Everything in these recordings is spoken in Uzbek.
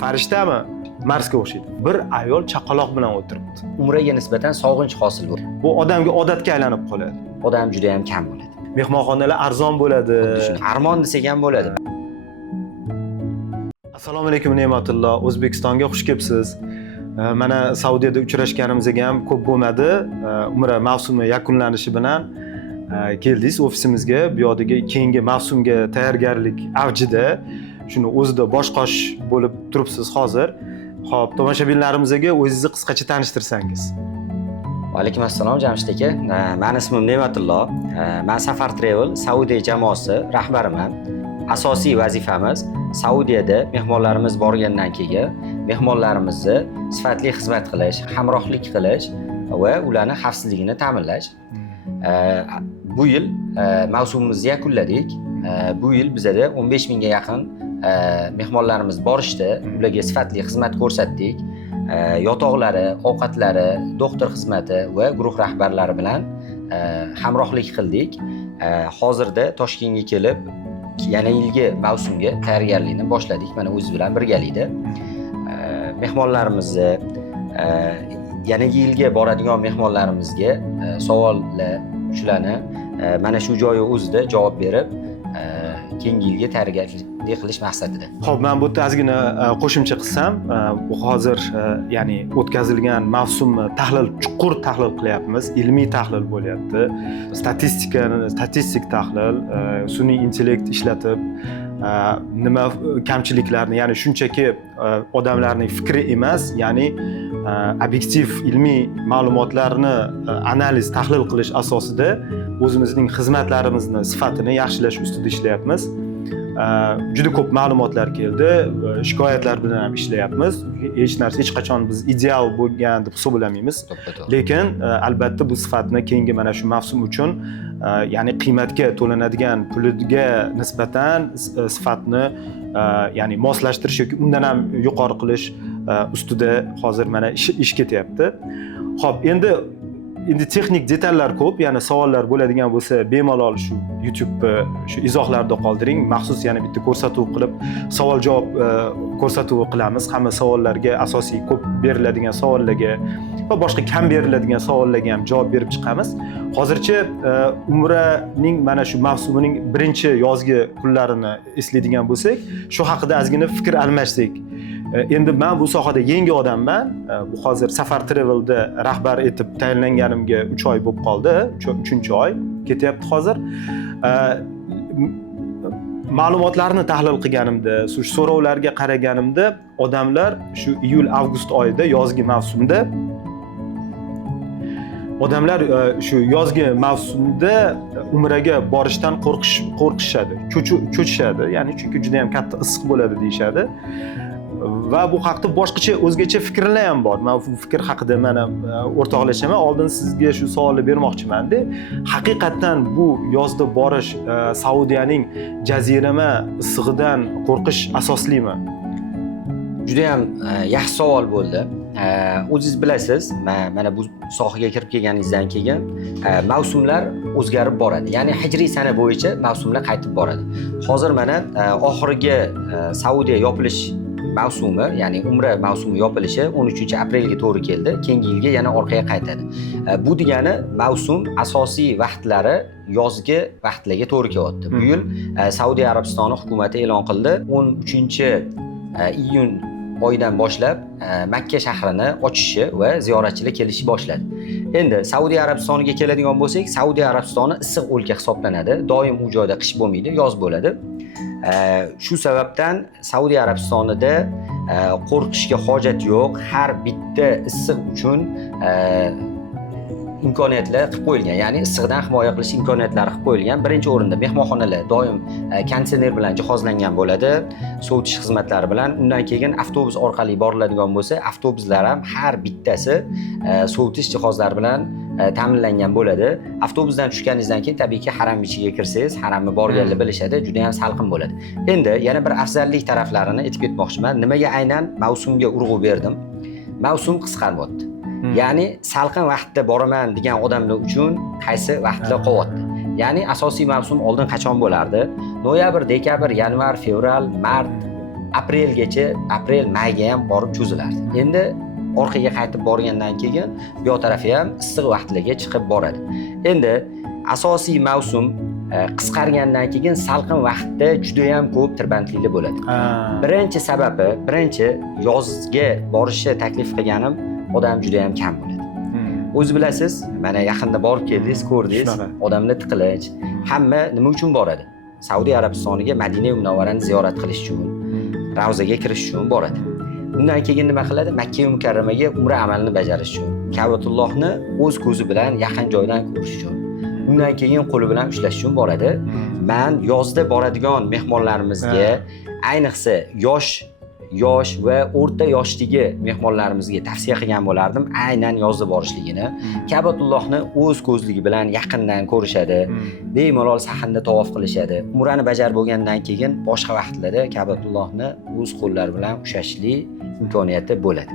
farishtami? Marsga o'xshaydi. Bir ayol chaqaloq bilan o'tiribdi. Umraga nisbatan sog'inch hosil bo'ladi. Bu odamga odatga aylanib qoladi. Odam juda ham kam bo'ladi. Mehmonxonalar arzon bo'ladi. Armon desak ham bo'ladi. Assalomu alaykum Ne'matullo. O'zbekistonga xush kelibsiz. Mana Saudiyada uchrashganimizga ham ko'p bo'lmadi. Umra mavsumi yakunlanishi bilan keldingiz ofisimizga. Bu yerdagi keyingi mavsumga tayyorgarlik avjida. Shuni o'zida bosh-qosh bo'lib turibsiz hozir. Xo'p, tomoshabinlarimizga o'zingizni qisqacha tanishtirsangiz. Va alaykum assalom Jamshid aka. Meni ismim Ne'matullo. Men Safar Travel Saudiya jamoasi rahbariman. Asosiy vazifamiz Saudiyada mehmonlarimiz borgandan keyin mehmonlarimizni sifatli xizmat qilish, hamrohlik qilish va ularning xavfsizligini ta'minlash. Bu yil mavsumimizni yakunladik. Bu yil bizada 15 mingga yaqin mehmonlarimiz borishdi. Ularga sifatli xizmat ko'rsatdik. Yotoqlari, ovqatlari, doktor xizmati va guruh rahbarlari bilan hamrohlik qildik. Hozirda Toshkentga kelib yana yilgi mavsumga tayyorgarlikni boshladik. Mana o'ziz bilan birgalikda mehmonlarimizni yangi yilga boradigan mehmonlarimizga savollar shularni mana shu joyi o'zida javob berib keyingi yilga tayyorgarlik qilish maqsadida. Xo'p, men bu ozgina qo'shimcha qilsam, bu hozir ya'ni o'tkazilgan mavsumni chuqur tahlil qilyapmiz, ilmiy tahlil bo'lyapti. Statistik tahlil, sun'iy intellekt ishlatib, nima kamchiliklarni, ya'ni shunchaki odamlarning fikri emas, ya'ni obyektiv ilmiy ma'lumotlarni analiz, tahlil qilish asosida o'zimizning xizmatlarimizni sifatini yaxshilash ustida ishlayapmiz. Juda ko'p ma'lumotlar keldi, shikoyatlar bilan ham ishlayapmiz. Hech qachon biz ideal bo'lgan deb hisoblamaymiz. Lekin albatta bu sifatni keyingi mana shu mavsum uchun, ya'ni qiymatga to'lanadigan puliga nisbatan sifatni ya'ni moslashtirish yoki undan ham yuqori qilish ustida hozir mana ish ketyapti. Xo'p, endi texnik detallar ko'p, ya'ni savollar bo'ladigan bo'lsa, bemalol shu YouTube shu izohlarda qoldiring. Maxsus yana bitta ko'rsatuv qilib, savol-javob ko'rsatuvi qilamiz. Hamma savollarga, asosiy ko'p beriladigan savollarga va boshqa kam beriladigan savollarga ham javob berib chiqamiz. Hozircha umraning mana shu mavsumining birinchi yozgi kunlarini eslaydigan bo'lsak, shu haqida ozgina fikr almashsak. Endi men bu sohada yangi odamman. Bu hozir Safar Travel'da rahbar etib tayinlanganimga 3 oy bo'lib qoldi. 3-oy ketyapti hozir. Ma'lumotlarni tahlil qilganimda, shu so'rovlarga qaraganimda, odamlar shu iyul-avgust oyida yozgi mavsumda shu yozgi mavsumda umraga borishdan qo'rqishadi, cho'chishadi. Ya'ni chunki juda ham katta issiq bo'ladi deyshadi. Va bu haqda boshqacha o'zgacha fikrlar ham bor. Men bu fikr haqida mana o'rtoqlashaman. Oldin sizga shu savolni bermoqchiman-da. Haqiqatan bu yozda borish Saudiyaning jazirama issig'idan qo'rqish asoslimi? Juda ham yaxshi savol bo'ldi. O'zingiz bilasiz, mana bu sohaga kirib kelganingizdan keyin mavsumlar o'zgarib boradi. Ya'ni hijriy sana bo'yicha mavsumlar qaytib boradi. Hozir mana oxirgi Saudiya yopilish mavsumi, ya'ni umra mavsumi yopilishi 13-aprelga to'g'ri keldi. Keyingi yilga yana orqaga qaytadi. Bu degani mavsum asosiy vaqtlari yozgi vaqtlarga to'g'ri kelyapti. Bu yil Saudiya Arabistoni hukumati e'lon qildi, 13-iyun oyidan boshlab Makka shahrini ochishi va ziyoratchilar kelishi boshladi. Endi Saudiya Arabistoniga keladigan bo'lsak, Saudiya Arabistoni issiq o'lka hisoblanadi. Doim u joyda qish bo'lmaydi, yoz bo'ladi. Shu sababdan Saudiya Arabistonida qo'rqishga hojat yo'q. Har bitta issiq uchun imkoniyatlar qilib qo'yilgan, ya'ni issiqdan himoya qilish imkoniyatlari qilib qo'yilgan. Birinchi o'rinda mehmonxonalar doim konditsioner bilan jihozlangan bo'ladi, sovutish xizmatlari bilan. Undan keyin avtobus orqali boriladigan bo'lsa, avtobuslar ham har bittasi sovutish jihozlari bilan ta'minlangan bo'ladi. Avtobusdan tushganingizdan keyin tabiiyki haram ichiga kirsangiz, haramni borganlar bilishadi, juda ham salqin bo'ladi. Endi yana bir afzallik taraflarini aytib ketmoqchiman. Nimaga aynan mavsumga urg'u berdim? Mavsum qisqaryapti. Ya'ni salqin vaqtda boraman degan odamlar uchun qaysi vaqtlar qolyapti? Ya'ni asosiy mavsum oldin qachon bo'lardi? Noyabr, dekabr, yanvar, fevral, mart, aprel mayga ham borib cho'zilardi. Endi orqaga qaytib borgandan keyin bu yoq tarafi ham issiq vaqtlarga chiqib boradi. Endi asosiy mavsum qisqargandan keyin salqin vaqtda juda ham ko'p tirbandliklar bo'ladi. Birinchi sababi, yozga borishni taklif qilganim odam juda ham kam bo'ladi. O'zi bilasiz, mana yaqinda borib keldingiz, ko'rdingiz, odamlar tiqilinch. Hamma nima uchun boradi? Saudiya Arabistoniga Madina Munavvarani ziyorat qilish uchun, Ravzaga kirish uchun boradi. Undan keyin nima qiladi? Makka mukarramaga umra amalini bajarish uchun, Ka'batullohni o'z ko'zi bilan yaqin joydan ko'rish uchun, undan keyin qo'li bilan ushlash uchun boradi. Men yozda boradigan mehmonlarimizga, ayniqsa yosh va o'rta yoshdagi mehmonlarimizga tavsiya qilgan bo'lardim, aynan yozda borishligini. Ka'batullohni o'z ko'zligi bilan yaqindan ko'rishadi, bemalol sahnda tavof qilishadi. Umrani bajarib bo'lgandan keyin boshqa vaqtlarda Ka'batullohni o'z qo'llari bilan ushashlik imkoniyati bo'ladi.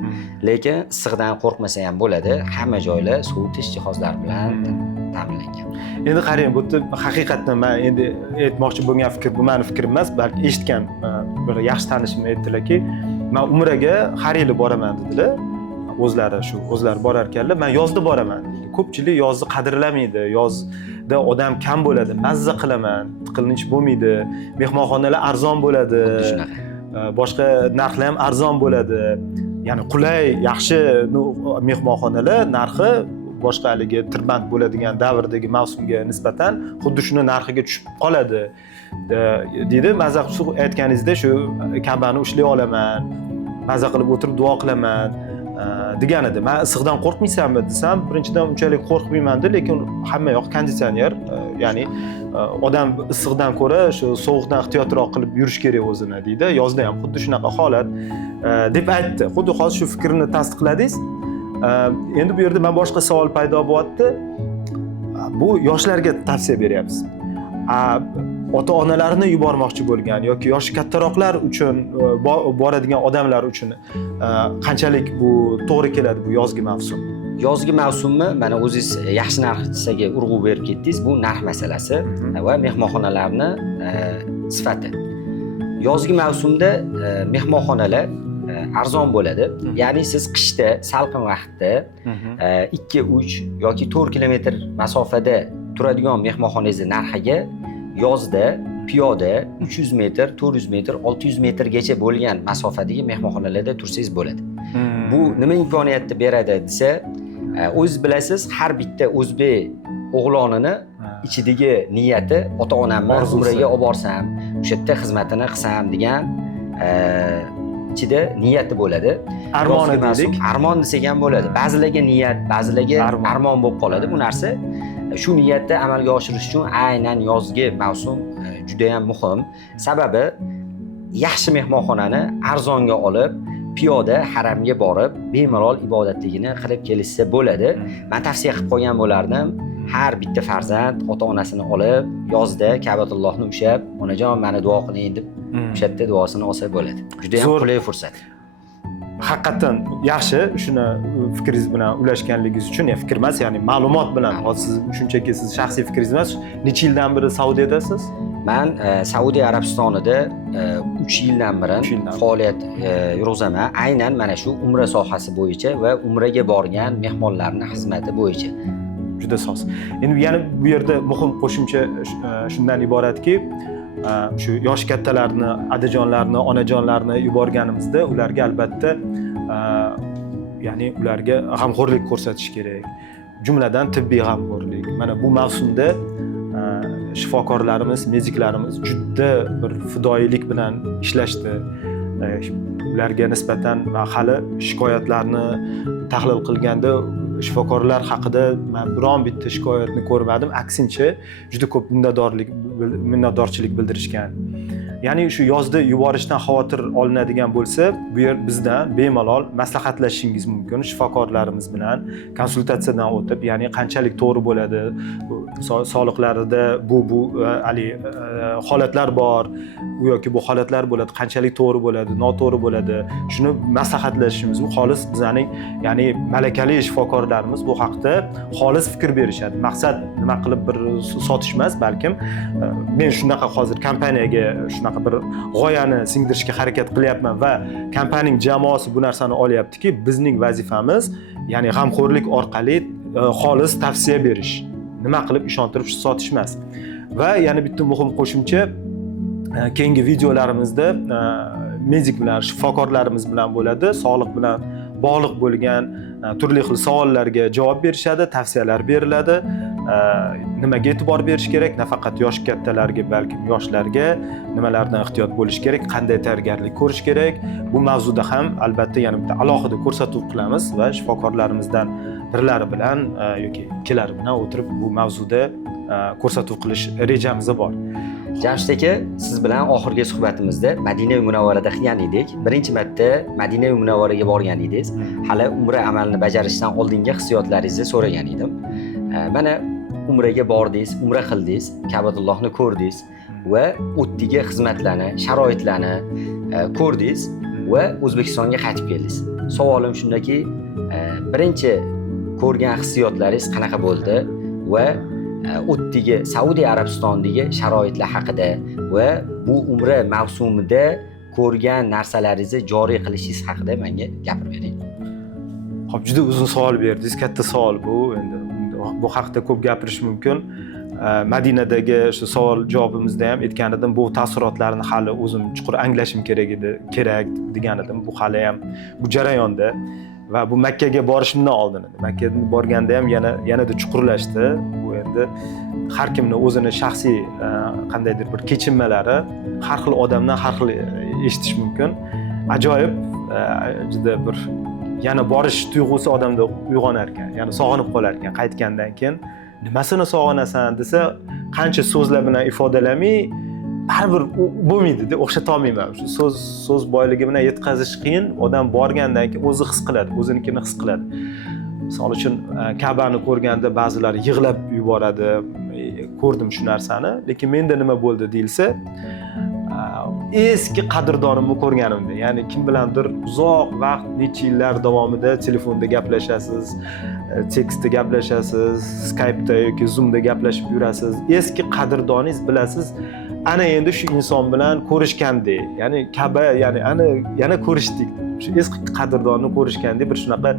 Lekin issiqdan qo'rqmasa ham bo'ladi. Hamma joylar sovutish jihozlari bilan ta'minlangan. Endi qarang, bu haqiqatdan men endi aytmoqchi bo'lgan fikr bu meni fikrim emas, balki eshitgan bir yaxshi tanishim aytdilarki, men umraga har yili boraman dedilar. O'zlari borar ekanlar. Men yozda boraman. Ko'pchilik yozni qadrlamaydi. Yozda odam kam bo'ladi. Mazza qilaman, tiqilinch bo'lmaydi. Mehmonxonalar arzon bo'ladi. Boshqa narxlar ham arzon bo'ladi. Ya'ni qulay, yaxshi mehmonxonalar narxi boshqa haligi tirband bo'ladigan davrdagi mavsumga nisbatan xuddi shuni narxiga tushib qoladi deydi. Maza qilib aytganingizda shu Ka'bani ushlay olaman, maza qilib o'tirib duo qilaman degan edi. Men issiqdan qo'rqmaysanmi desam, birinchidan unchalik qo'rqmayman-da, lekin hamma yoq konditsioner, ya'ni odam issiqdan ko'ra shu sovuqdan ehtiyotroq qilib yurish kerak o'zini deydi. Yozda ham xuddi shunaqa holat deb aytdi. Xuddi hozir shu fikrni tasdiqladingiz. Endi bu yerda men boshqa savol paydo bo'lyapti. Bu yoshlarga tavsiya beryapsiz. Ota-onalarini yubormoqchi bo'lgan yoki yoshi kattaroqlar uchun boradigan odamlar uchun qanchalik bu to'g'ri keladi bu yozgi mavsum? Yozgi mavsumni mana o'zingiz yaxshi narsaga urg'u berib ketdingiz. Bu narx masalasi va mehmonxonalarning sifati. Yozgi mavsumda mehmonxonalar arzon bo'ladi. Ya'ni siz qishda, salqin vaqtda 2-3 yoki 4 kilometr masofada turadigan mehmonxonangizning narxiga yozda piyoda 300 metr, 400 metr, 600 metrgacha bo'lgan masofadagi mehmonxonalarda tursangiz bo'ladi. Bu nima imkoniyatni beradi desa, o'zingiz bilasiz, har bitta o'zbek o'g'lonini ichidagi niyati ota-onamni umraga olib borsam, o'sha yerda xizmatini qilsam degan ichida niyati bo'ladi. Armoni deylik. Armon desak ham bo'ladi. Ba'zilarga niyat, ba'zilarga armon bo'lib qoladi bu narsa. Shu niyatni amalga oshirish uchun aynan yozgi mavsum juda ham muhim. Sababi yaxshi mehmonxonani arzonga olib, piyoda haramga borib, bemalol ibodatligini qilib kelishsa bo'ladi. Men tavsiya qilib qo'ygan bo'lardim. Har bitta farzand ota-onasini olib, yozda Ka'batullohni ushab, "Onajon, meni duo qiling" deb o'sha yerda duosini olsa bo'ladi. Juda ham qulay fursat. Haqiqatan yaxshi, shuni fikringiz bilan ulashganligingiz uchun, fikr emas, ya'ni ma'lumot bilan, hozir siz shunchaki siz shaxsiy fikringiz emas, necha yildan beri Saudiyadasiz? Men Saudiya Arabistonida 3 yildan beri faoliyat yurg'izaman. Aynan mana shu umra sohasi bo'yicha va umraga borgan mehmonlarning xizmati bo'yicha. Juda soz. Endi yana bu yerda muhim qo'shimcha shundan iboratki, shu yosh kattalarni, adajonlarni, onajonlarni yuborganimizda ularga albatta ya'ni ularga g'amxo'rlik ko'rsatish kerak. Jumladan tibbiy g'amxo'rlik. Mana bu mavsumda shifokorlarimiz, mediklarimiz juda bir fidoyilik bilan ishlashdi. Ularga nisbatan hali shikoyatlarni tahlil qilganda shifokorlar haqida men biron bitta shikoyatni ko'rmadim. Aksincha, juda ko'p minnatdorchilik bildirishgan. Ya'ni shu yozda yuborishdan xavotir olinadigan bo'lsa, bu yer bizdan bemalol maslahatlashishingiz mumkin shifokorlarimiz bilan konsultatsiyadan o'tib, ya'ni qanchalik to'g'ri bo'ladi, sog'liqlarida bu holatlar bor, u yoki bu holatlar bo'ladi, qanchalik to'g'ri bo'ladi, noto'g'ri bo'ladi, shuni maslahatlashishimiz bu xolis bizning, ya'ni malakali shifokorlarimiz bu haqda xolis fikr berishadi. Maqsad nima qilib bir sotish emas, balkim men shunaqa hozir kompaniyaga shunaqa shunaqa bir g'oyani singdirishga harakat qilyapman va kompaniyaning jamoasi bu narsani olyaptiki, bizning vazifamiz ya'ni g'amxo'rlik orqali xolis tavsiya berish, nima qilib ishontirib sotish emas. Va yana bitta muhim qo'shimcha, keyingi videolarimizda medik bilan, shifokorlarimiz bilan bo'ladi, sog'liq bilan bog'liq bo'lgan turli xil savollarga javob berishadi, tavsiyalar beriladi. Nimaga e'tibor berish kerak, nafaqat yosh kattalarga, balki yoshlarga nimalardan ehtiyot bo'lish kerak, qanday tayyorgarlik ko'rish kerak. Bu mavzuda ham albatta yana bitta alohida ko'rsatuv qilamiz va shifokorlarimizdan birlari bilan yoki ikkilari bilan o'tirib bu mavzuda ko'rsatuv qilish rejamiz bor. Jamshid aka, siz bilan oxirgi suhbatimizda Madina Munavvarada qilgan edik. Birinchi marta Madina Munavvaraga borgan edingiz. Hali umra amalini bajarishdan oldingi hissiyotlaringizni so'ragan edim. Mana umraga bordingiz, umra qildingiz, Ka'batullohni ko'rdingiz va o'tdagi xizmatlarni, sharoitlarni ko'rdingiz va O'zbekistonga qaytib keldingiz. Savolim shundaki, birinchi ko'rgan hissiyotlaringiz qanaqa bo'ldi va o'tdagi Saudiya Arabistonidagi sharoitlar haqida va bu umra mavsumida ko'rgan narsalaringizni joriy qilishingiz haqida menga gapirib bering. Xo'p, juda uzun savol berdingiz, katta savol bu. Endi bu haqida ko'p gapirish mumkin. Madinadagi shu savol javobimizda ham aytgan edim, bu taassurotlarni hali o'zim chuqur anglashim kerak degan edim. Bu hali ham bu jarayonda va bu Makkaga borishimdan oldin edi. Makkaga borganda ham yanada chuqurlashdi. Bu endi har kimning o'zini shaxsiy qandaydir bir kechinmalari, har xil odamdan har xil eshitish mumkin. Ajoyib, juda bir yana borish tuyg'usi odamda uyg'onar ekan, ya'ni sog'inib qolar ekan qaytgandan keyin. Nimasini sog'inasan desa, qancha so'zlar bilan ifodalamay baribir bo'lmaydi-da, o'xshata olmayman. Shu so'z boyligi bilan yetkazish qiyin. Odam borgandan keyin o'zi his qiladi, o'zinikini his qiladi. Misol uchun Ka'bani ko'rganda ba'zilar yig'lab yuboradi. Ko'rdim shu narsani, lekin menda nima bo'ldi deyilsa, eski qadrdonimni ko'rganimda, ya'ni kim bilandir uzoq vaqt, necha yillar davomida telefonda gaplashasiz, tekstda gaplashasiz, Skype'da yoki Zoom'da gaplashib yurasiz. Eski qadrdoningiz bilasiz, ana endi shu inson bilan ko'rishgandek, ya'ni Ka'ba, ya'ni yana ko'rishdik. Shu eski qadrdonni ko'rishgandek bir shunaqa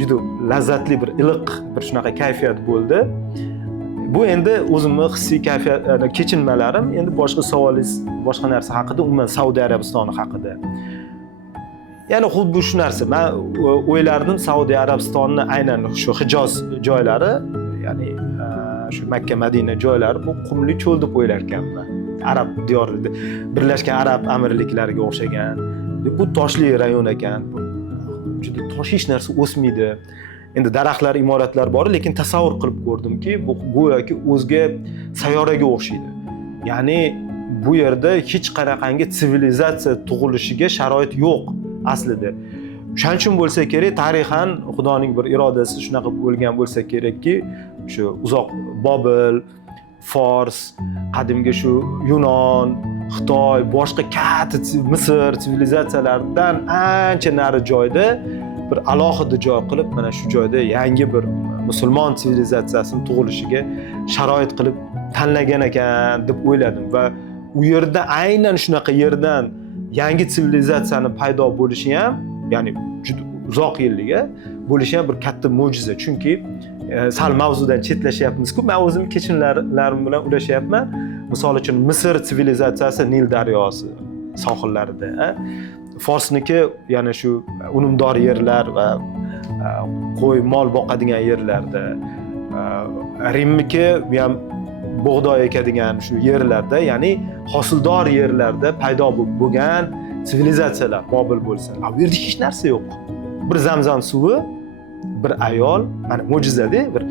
juda lazzatli, bir iliq, bir shunaqa kayfiyat bo'ldi. Bu endi o'zimning hissiy kayfiyat, kechinmalarim. Endi boshqa savolingiz boshqa narsa haqida, umuman Saudiya Arabistoni haqida. Ya'ni xuddi shu narsa. Men o'ylardim Saudiya Arabistonni aynan shu Hijoz joylari, ya'ni shu Makka, Madina joylari bu qumli cho'l deb o'ylar ekanman. Arab diyorida Birlashgan Arab Amirliklariga o'xshagan. Bu toshli rayon ekan. Juda toshish narsa o'smaydi. Endi daraxtlar, imoratlar bor, lekin tasavvur qilib ko'rdimki, bu go'yoki o'zga sayyoraga o'xshaydi. Ya'ni bu yerda hech qanaqangi sivilizatsiya tug'ilishiga sharoit yo'q aslida. Shuning uchun bo'lsa kerak, tarixan Xudoning bir irodasi shunaqa bo'lgan bo'lsa kerakki, shu uzoq Bobil, Fors, qadimgi shu Yunon, Xitoy, boshqa katta Misr sivilizatsiyalaridan ancha nari joyda bir alohida joy qilib, mana shu joyda yangi bir musulmon sivilizatsiyasining tug'ilishiga sharoit qilib tanlagan ekan deb o'yladim va u yerda aynan shunaqa yerdan yangi sivilizatsiyani paydo bo'lishi ham, ya'ni juda uzoq yilliga bo'lishi ham bir katta mo'jiza. Chunki sal mavzudan chetlashyapmiz-ku, men o'zim kechinlarim bilan ulashyapman. Misol uchun Misr sivilizatsiyasi Nil daryosi sohillarida, Forsniki yana shu unumdor yerlar va qo'y, mol boqadigan yerlarda, Rimniki ham bug'doy ekadigan shu yerlarda, ya'ni hosildor yerlarda paydo bo'lgan sivilizatsiyalar, Bobil bo'lsin. Bu yerda hech narsa yo'q. Bir zamzam suvi, bir ayol, mana mo'jiza-da, bir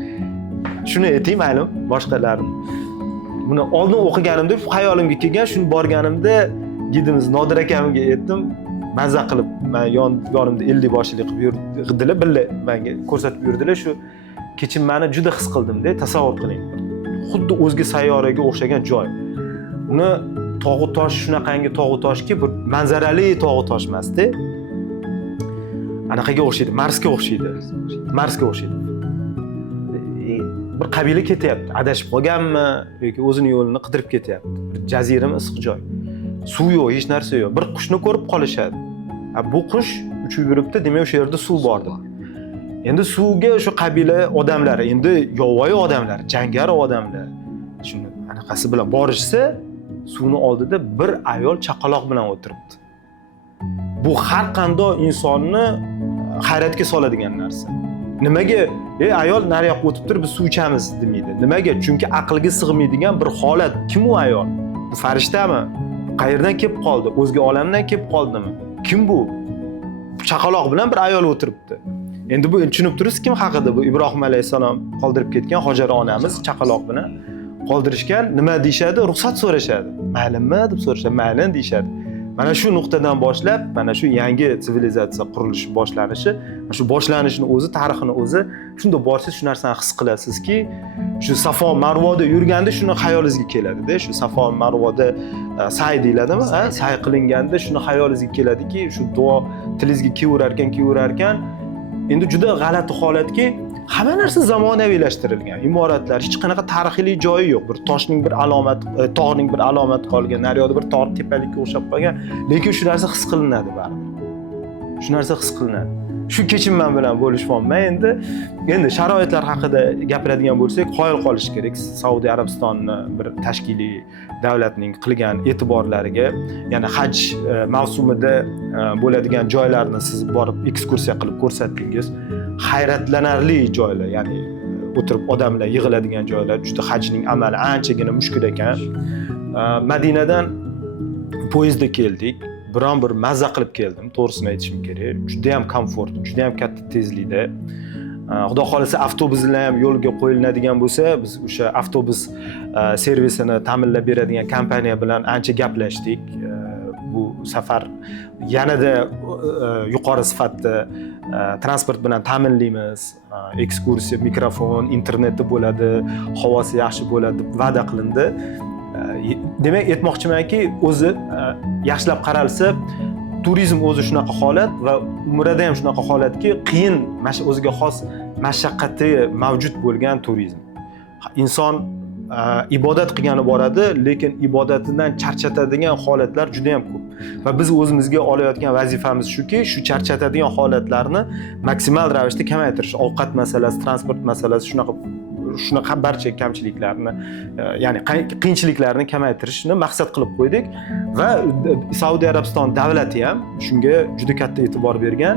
shuni aytayim, mayli boshqalarni. Buni oldin o'qiganimda xayolimga kelgan, shuni borganimda gidimiz Nodir akamga aytdim, mazza qilib, men yonimda 50 boshlik qilib yurdilar, billa menga ko'rsatib yurdilar. Shu kechinmani juda his qildim-da, tasavvur qiling. Xuddi o'zga sayyoraga o'xshagan joy. Uni tog'u tosh shunaqangi tog'u toshki, bir manzarali tog'u tosh emas-da. Anaqaga o'xshaydi, Marsga o'xshaydi. Marsga o'xshaydi. Bir qabila ketyapti, adashib qolganmi yoki o'zini yo'lini qidirib ketyapti. Bir jazirama issiq joy. suv yo'q, hech narsa yo'q. Bir qushni ko'rib qolishadi. Bu qush uchib yuribdi, demak o'sha yerda suv bor deb. Endi suvga o'sha qabila odamlari, endi yovvoyi odamlar, jangari odamlar shuni anaqasi bilan borishsa, suvni oldida bir ayol chaqaloq bilan o'tiribdi. Bu har qanday insonni hayratga soladigan narsa. Nimaga ayol nari yoqqa o'tib turib biz suv ichamiz demaydi. Nimaga? Chunki aqlga sig'maydigan bir holat. Kim u ayol? Bu farishtami? Qayerdan kelib qoldi? O'zga olamdan kelib qoldimi? Kim bu? Chaqaloq bilan bir ayol o'tiribdi. Endi bu tushunib tursiz kim haqida? Bu Ibrohim alayhisalom qoldirib ketgan Hojara onamiz chaqaloq bilan qoldirishgan. Nima deyshadi? Ruxsat so'rashadi. Maylimi deb so'rashadi. Mayli deyshadi. Mana shu nuqtadan boshlab, mana shu yangi sivilizatsiya qurilishi boshlanishi, shu boshlanishini o'zi, tarixini o'zi shunda borsiz shu narsani his qilasizki, shu Safo Marvoda yurganda shuni xayolingizga keladi-da, shu Safo Marvoda sa'y deyladimi? Sa'y qilinganda shuni xayolingizga keladiki, shu duo tilingizga kelaverarkan, endi juda g'alati holatki, hamma narsa zamonaviylashtirilgan. Imoratlar hech qanaqa tarixiy joyi yo'q. Bir toshning bir alomati, tog'ning bir alomati qolgan, nariyoqda bir tog' tepalikka o'xshab qolgan, lekin shu narsa his qilinadi baribir. Shu narsa his qilinadi. Shu kechimman bilan bo'lishmoqman. Endi sharoitlar haqida gapiradigan bo'lsak, qoyil qolish kerak. Saudiya Arabistoni bir tashkiliy davlatning qilgan e'tiborlariga, ya'ni haj mavsumida bo'ladigan joylarni siz borib ekskursiya qilib ko'rsatdingiz. Hayratlanarli joylar, ya'ni o'tirib odamlar yig'iladigan joylar, juda hajning amali anchagina mushkul ekan. Madinadan poyezdda keldik. Biron bir mazza qilib keldim, to'g'risini aytishim kerak. Juda ham komfort, juda ham katta tezlikda. Xudo xolasa avtobuslar ham yo'lga qo'yiladigan bo'lsa, biz o'sha avtobus servisini ta'minlab beradigan kompaniya bilan ancha gaplashdik. Bu safar yanada yuqori sifatda transport bilan ta'minlaymiz. Ekskursiya, mikrofon, interneti bo'ladi, havosi yaxshi bo'ladi deb va'da qilindi. Demak, aytmoqchimanki, o'zi yaxshilab qaralsa, turizm o'zi shunaqa holat va umrada ham shunaqa holatki, qiyin, o'ziga xos mashaqqati mavjud bo'lgan turizm. Inson ibodat qilgani boradi, lekin ibodatidan charchatadigan holatlar juda ham ko'p. Va biz o'zimizga olayotgan vazifamiz shuki, shu charchatadigan holatlarni maksimal ravishda kamaytirish. Ovqat masalasi, transport masalasi shunaqa barcha kamchiliklarni, ya'ni qiyinchiliklarni kamaytirishni maqsad qilib qo'ydik va Saudiya Arabiston davlati ham shunga juda katta e'tibor bergan.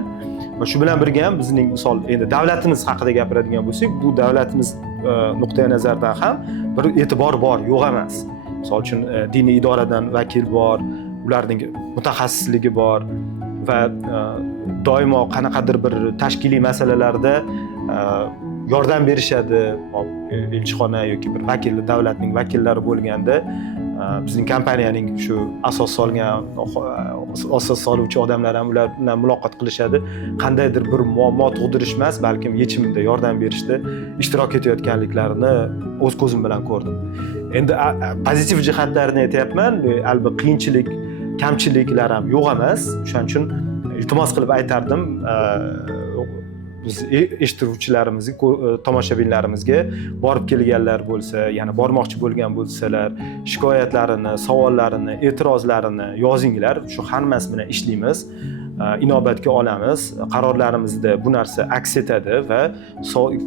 Va shu bilan birga ham bizning misol endi davlatimiz haqida gapiradigan bo'lsak, bu davlatimiz nuqtai nazardan ham bir e'tibor bor, yo'q emas. Misol uchun diniy idoradan vakil bor, ularning mutaxassisligi bor va doimo qanaqadir bir tashkiliy masalalarda yordam berishadi. Elchixona yoki bir vakilli davlatning vakillari bo'lganda bizning kompaniyaning shu asos soluvchi odamlar ham ular bilan muloqot qilishadi. Qandaydir bir muammo tug'dirish emas, balkim yechimida yordam berishda ishtirok etayotganliklarini o'z ko'zim bilan ko'rdim. Endi pozitiv jihatlarini aytayapman. Albatta qiyinchilik, kamchiliklar ham yo'q emas. Shuning uchun iltimos qilib aytardim, biz eshituvchilarimizga, tomoshabinlarimizga borib kelganlar bo'lsa, ya'ni bormoqchi bo'lgan bo'lsalar, shikoyatlarini, savollarini, e'tirozlarini yozinglar. Shu hammasi bilan ishlaymiz, inobatga olamiz. Qarorlarimizda bu narsa aks etadi va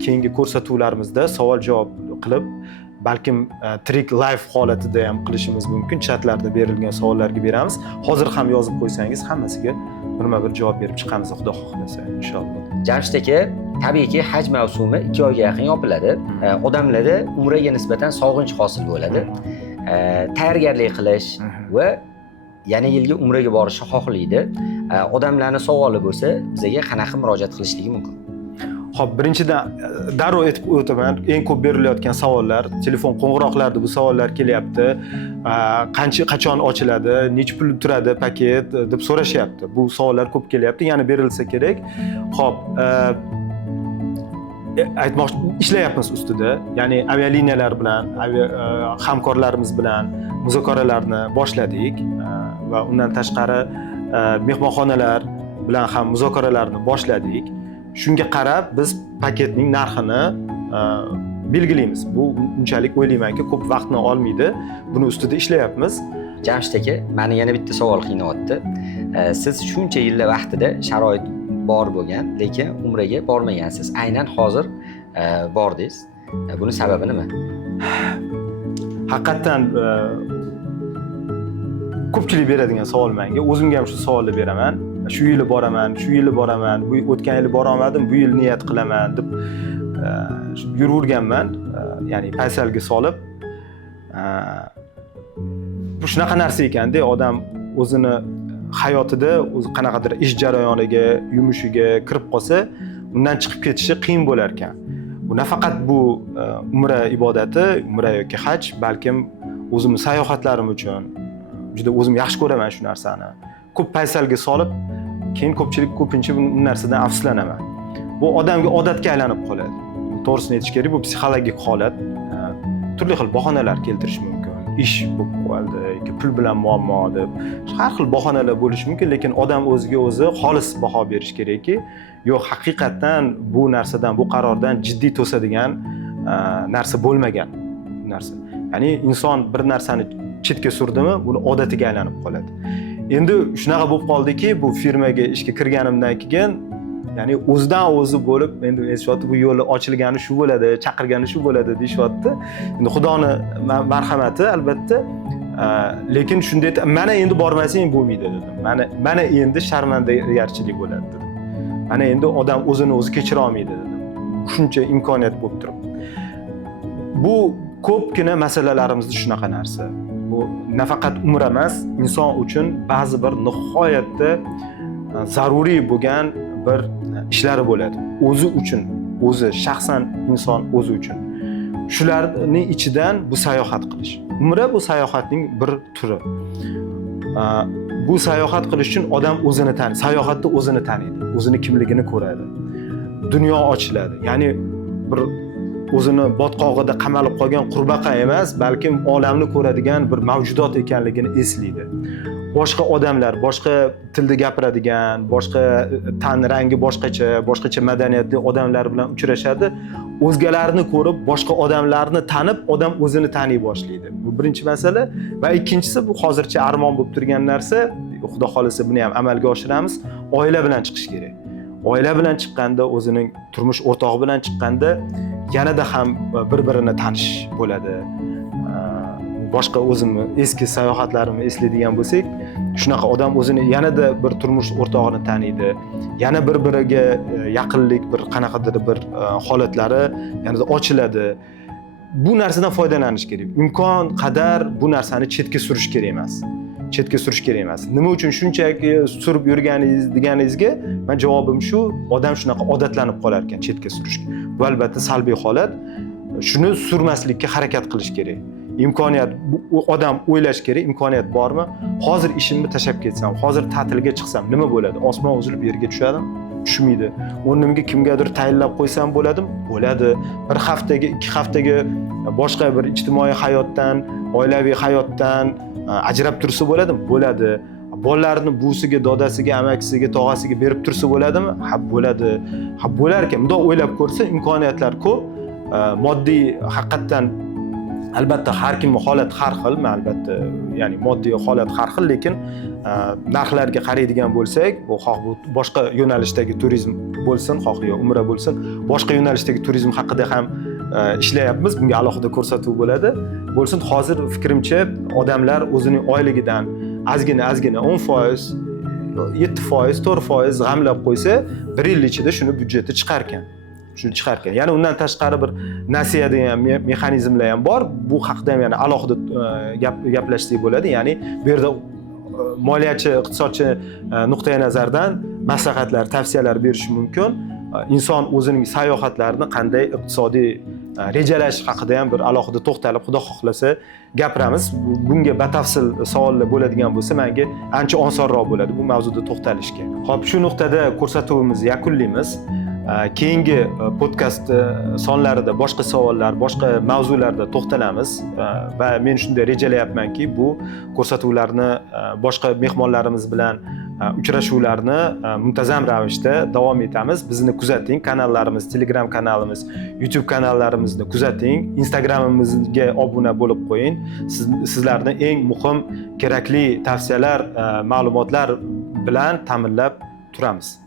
keyingi ko'rsatuvlarimizda savol-javob qilib, balkim tirik live holatida ham qilishimiz mumkin. Chatlarda berilgan savollarga beramiz. Hozir ham yozib qo'ysangiz hammasiga bir javob berib chiqamiz, xudo xohlasa, inshaalloh. Jamshid aka, tabiiyki haj mavsumi 2 oyga yaqin yopiladi. Odamlarda umraga nisbatan sog'inch hosil bo'ladi. Tayyorgarlik qilish va yana yilga umraga borishni xohlaydi. Odamlarning savoli bo'lsa, bizga qanaqa murojaat qilishligi mumkin? Xo'p, birinchidan darrov aytib o'taman, eng ko'p berilayotgan savollar, telefon qo'ng'iroqlarida bu savollar kelyapti. Qachon ochiladi, necha pul turadi paket deb so'rashyapti. Bu savollar ko'p kelyapti, yana berilsa kerak. Xo'p, ishlayapmiz ustida. Ya'ni avialiniyalar bilan, hamkorlarimiz bilan muzokaralarni boshladik va undan tashqari mehmonxonalar bilan ham muzokaralarni boshladik. Shunga qarab biz paketning narxini belgilaymiz. Bu unchalik o'ylaymanki ko'p vaqtni olmaydi. Buni ustida ishlayapmiz. Jamshid aka, meni yana bitta savol qiynayapti. Siz shuncha yillar vaqtida sharoit bor bo'lgan, lekin umraga bormagansiz. Aynan hozir bordingiz. Buning sababi nima? Haqiqatan ko'pchilik beradigan savol menga. O'zimga ham shu savolni beraman. Shu yili boraman, shu yili boraman, bu o'tgan yili bora olmadim, bu yil niyat qilaman deb yuraverganman. Ya'ni paysalga solib bu shunaqa narsa ekanda, odam o'zini hayotida o'zi qanaqadir ish jarayoniga, yumushiga kirib qolsa, undan chiqib ketishi qiyin bo'lar ekan. Bu nafaqat bu umra ibodati, umra yoki haj, balkim o'zimni sayohatlarim uchun juda o'zim yaxshi ko'raman shu narsani. Ko'p paysalga solib, keyin ko'pincha bu narsadan afsuslanaman. Bu odamga odatga aylanib qoladi. To'g'risini aytish kerak, bu psixologik holat. Turli xil bahonalar keltirish mumkin. Ish bo'lib qoldi yoki pul bilan muammo deb har xil bahonalar bo'lishi mumkin, lekin odam o'ziga o'zi xolis baho berish kerakki, yo'q, haqiqatan bu narsadan, bu qarordan jiddiy to'sadigan narsa bo'lmagan narsa. Ya'ni inson bir narsani chetga surdimi, buni odatiga aylanib qoladi. Endi shunaqa bo'lib qoldiki, bu firmaga ishga kirganimdan keyin, ya'ni o'zidan o'zi bo'lib, endi aytishyapti, bu yo'li ochilgani shu bo'ladi, chaqirgani shu bo'ladi deyishyapti. Endi Xudoni marhamati albatta, lekin shunday mana endi bormasang bo'lmaydi dedim. Mana endi sharmandagarchilik bo'ladi dedim. Mana endi odam o'zini o'zi kechira olmaydi dedim. Shuncha imkoniyat bo'lib turibdi. Bu ko'pgina masalalarimizda shunaqa narsa. Bu nafaqat umra emas, inson uchun ba'zi bir nihoyatda zaruriy bo'lgan bir ishlari bo'ladi. O'zi uchun, o'zi shaxsan inson o'zi uchun. Shularning ichidan bu sayohat qilish. Umra bu sayohatning bir turi. Bu sayohat qilish uchun odam o'zini taniydi, sayohatda o'zini taniydi, o'zini kimligini ko'radi. Dunyo ochiladi. Ya'ni bir o'zini botqog'ida qamalib qolgan qurbaqa emas, balkim olamni ko'radigan bir mavjudot ekanligini eslaydi. Boshqa odamlar, boshqa tilda gapiradigan, boshqa tan rangi boshqacha madaniyatli odamlar bilan uchrashadi. O'zgalarni ko'rib, boshqa odamlarni tanib, odam o'zini taniy boshlaydi. Bu birinchi masala va ikkinchisi, bu hozircha armon bo'lib turgan narsa, Xudo xolisa buni ham amalga oshiramiz, oila bilan chiqish kerak. Oila bilan chiqqanda, o'zining turmush o'rtog'i bilan chiqqanda yanada ham bir-birini tanish bo'ladi. Boshqa o'zimni eski sayohatlarimni eslaydigan bo'lsak, shunaqa odam o'zini yanada bir turmush o'rtog'ini taniydi. Yana bir-biriga yaqinlik, bir qanaqadir bir holatlari yanada ochiladi. Bu narsadan foydalanish kerak. Imkon qadar bu narsani chetga surish kerak emas. Chetga surish kerak emas. Nima uchun shunchaki surib yurganingiz deganingizga men javobim shu, odam shunaqa odatlanib qolar ekan chetga surishga. Bu albatta salbiy holat. Shuni surmaslikka harakat qilish kerak. Imkoniyat, odam o'ylash kerak, imkoniyat bormi? Hozir ishimni tashlab ketsam, hozir ta'tilga chiqsam nima bo'ladi? Osmon uzilib yerga tushadimi? Tushmaydi. O'rnimga kimgadir tayinlab qo'ysam bo'ladimi? Bo'ladi. Bir haftaga, 2 haftaga boshqa bir ijtimoiy hayotdan, oilaviy hayotdan ajrab tursa bo'ladimi? Bo'ladi. Bolalarni buvisiga, dodasiga, amakisiga, tog'asiga berib tursa bo'ladimi? Ha, bo'ladi. Ha, bo'lar ekan. Bundoq o'ylab ko'rsa, imkoniyatlar ko'p. Moddiy haqiqatan albatta har kim holat har xil, albatta, ya'ni moddiy holat har xil, lekin narxlarga qaraydigan bo'lsak, bu xoh bu boshqa yo'nalishdagi turizm bo'lsin, xoh yo umra bo'lsin, boshqa yo'nalishdagi turizm haqida ham ishlayapmiz. Bunga alohida ko'rsatuv bo'ladi. Bo'lsin, hozir fikrimcha odamlar o'zining oyligidan ozgina 10%, 7%, 4% g'amlab qo'ysa, 1 yil ichida shuni byudjetga chiqarkan. Ya'ni undan tashqari bir nasiya degan mexanizmlar ham bor. Bu haqida ham yana alohida gaplashsak bo'ladi. Ya'ni bu yerda moliyachi, iqtisodchi nuqtai nazardan maslahatlar, tavsiyalar berish mumkin. Inson o'zining sayohatlarini qanday iqtisodiy rejalash haqida ham bir alohida to'xtalib, Xudo xohlasa gapiramiz. Bunga batafsil savollar bo'ladigan bo'lsa, menga ancha osonroq bo'ladi bu mavzuda to'xtalishga. Xo'p, shu nuqtada ko'rsatuvimizni yakunlaymiz. keyingi podkast sonlarida boshqa savollar, boshqa mavzularda to'xtalamiz va men shunday rejalayapmanki, bu ko'rsatuvlarni boshqa mehmonlarimiz bilan uchrashuvlarni muntazam ravishda davom etamiz. Bizni kuzating, kanallarimiz, Telegram kanalimiz, YouTube kanallarimizni kuzating, Instagramimizga obuna bo'lib qo'ying. Sizlarni eng muhim, kerakli tavsiyalar, ma'lumotlar bilan ta'minlab turamiz.